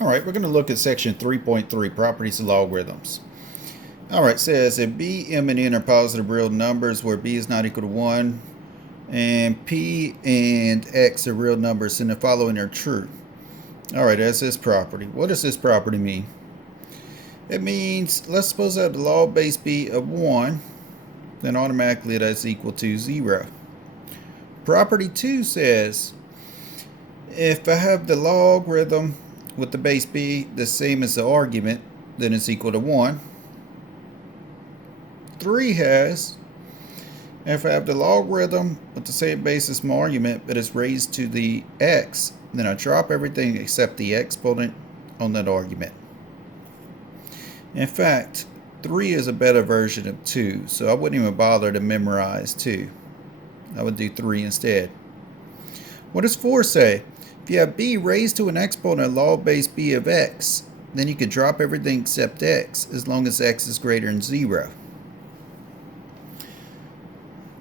All right, we're going to look at section 3.3, properties of logarithms. All right, says if b, m, and n are positive real numbers where b is not equal to 1, and p and x are real numbers, and the following are true. All right, that's this property. What does this property mean? It means, let's suppose I have the log base b of 1, then automatically that's equal to 0. Property 2 says, if I have the logarithm with the base b the same as the argument, then it's equal to 1. 3 has, if I have the logarithm with the same base as my argument but it's raised to the x, then I drop everything except the exponent on that argument. In fact, 3 is a better version of 2, so I wouldn't even bother to memorize 2. I would do 3 instead. What does 4 say? If you have b raised to an exponent of log base b of x, then you could drop everything except x as long as x is greater than 0.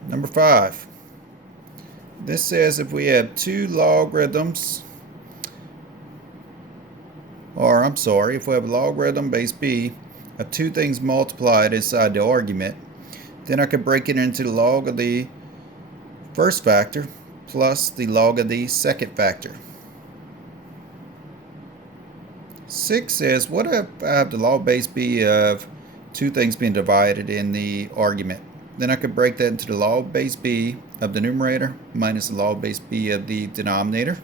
Number 5. This says if we have two logarithms, if we have a logarithm base b of two things multiplied inside the argument, then I could break it into the log of the first factor plus the log of the second factor. 6 says, what if I have the log base b of two things being divided in the argument? Then I could break that into the log base b of the numerator minus the log base b of the denominator.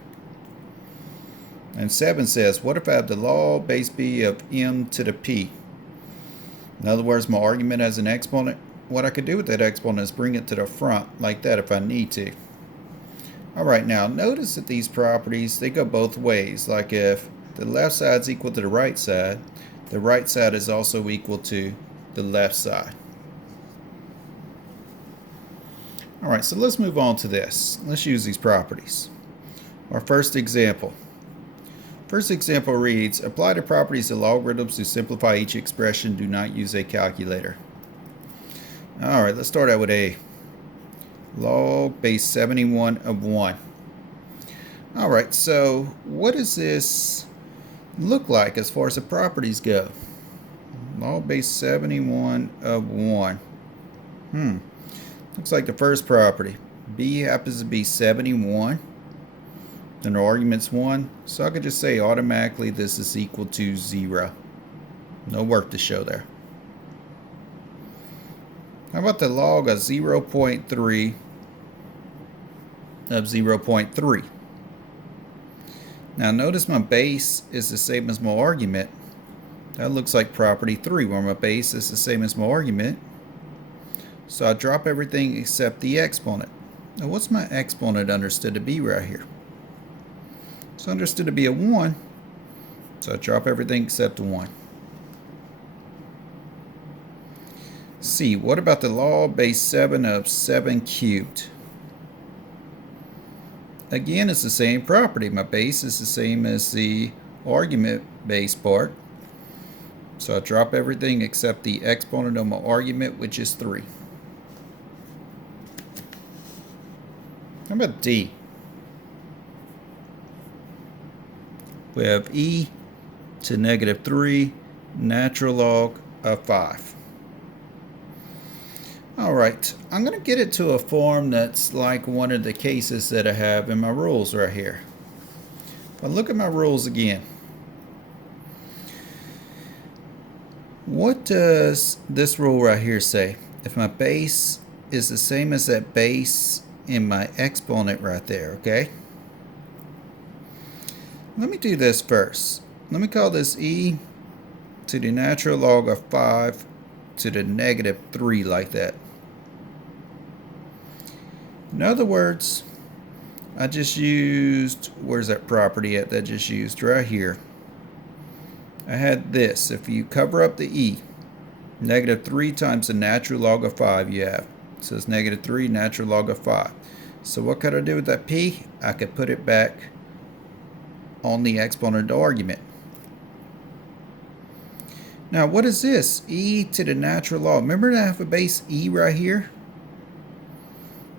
And 7 says, what if I have the log base b of m to the p? In other words, my argument has an exponent. What I could do with that exponent is bring it to the front like that if I need to. Alright, now notice that these properties, they go both ways. Like if the left side is equal to the right side is also equal to the left side. Alright, so let's move on to this. Let's use these properties. Our first example. First example reads, apply the properties of logarithms to simplify each expression. Do not use a calculator. Alright, let's start out with A. Log base 71 of 1. Alright, so what does this look like as far as the properties go? Log base 71 of 1. Looks like the first property. B happens to be 71. Then the argument's 1. So I could just say automatically this is equal to 0. No work to show there. How about the log of 0.3 of 0.3? Now notice my base is the same as my argument. That looks like property 3, where my base is the same as my argument. So I drop everything except the exponent. Now what's my exponent understood to be right here? It's understood to be a 1. So I drop everything except the 1. C, what about the log base 7 of 7 cubed? Again, it's the same property. My base is the same as the argument base part. So I drop everything except the exponent of my argument, which is 3. How about D? We have e to negative 3 natural log of 5. Alright, I'm going to get it to a form that's like one of the cases that I have in my rules right here. If I look at my rules again, what does this rule right here say? If my base is the same as that base in my exponent right there, okay? Let me do this first. Let me call this e to the natural log of 5 to the negative 3 like that. In other words, I just used, where's that property at that I just used? Right here. I had this. If you cover up the e, negative 3 times the natural log of 5 you have. It says negative 3 natural log of 5. So what could I do with that p? I could put it back on the exponent of the argument. Now what is this? E to the natural log. Remember that I have a base e right here?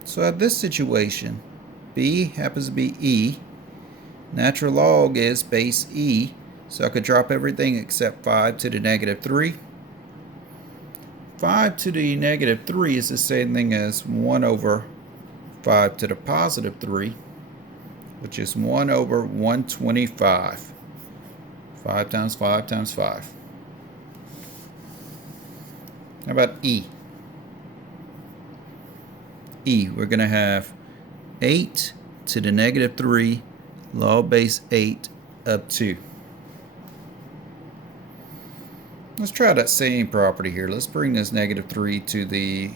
So I have this situation. B happens to be e. Natural log is base e. So I could drop everything except 5 to the negative 3. 5 to the negative 3 is the same thing as 1 over 5 to the positive 3, which is 1 over 125. 5 times 5 times 5. How about E? E, we're going to have 8 to the negative 3 log base 8 up 2. Let's try that same property here. Let's bring this negative 3 to the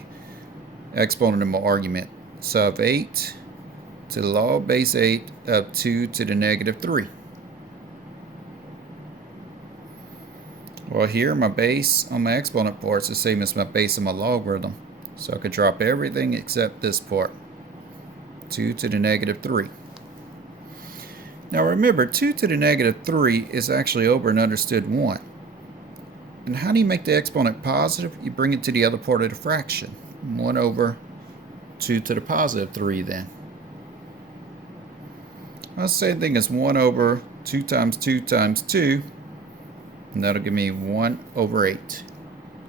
exponent of my argument. So I have 8 to the log base 8 up 2 to the negative 3. Well, here my base on my exponent part is the same as my base on my logarithm. So I could drop everything except this part. 2 to the negative 3. Now remember, 2 to the negative 3 is actually over and understood 1. And how do you make the exponent positive? You bring it to the other part of the fraction. 1 over 2 to the positive 3 then. Well, the same thing as 1 over 2 times 2 times 2. And that'll give me 1 over 8.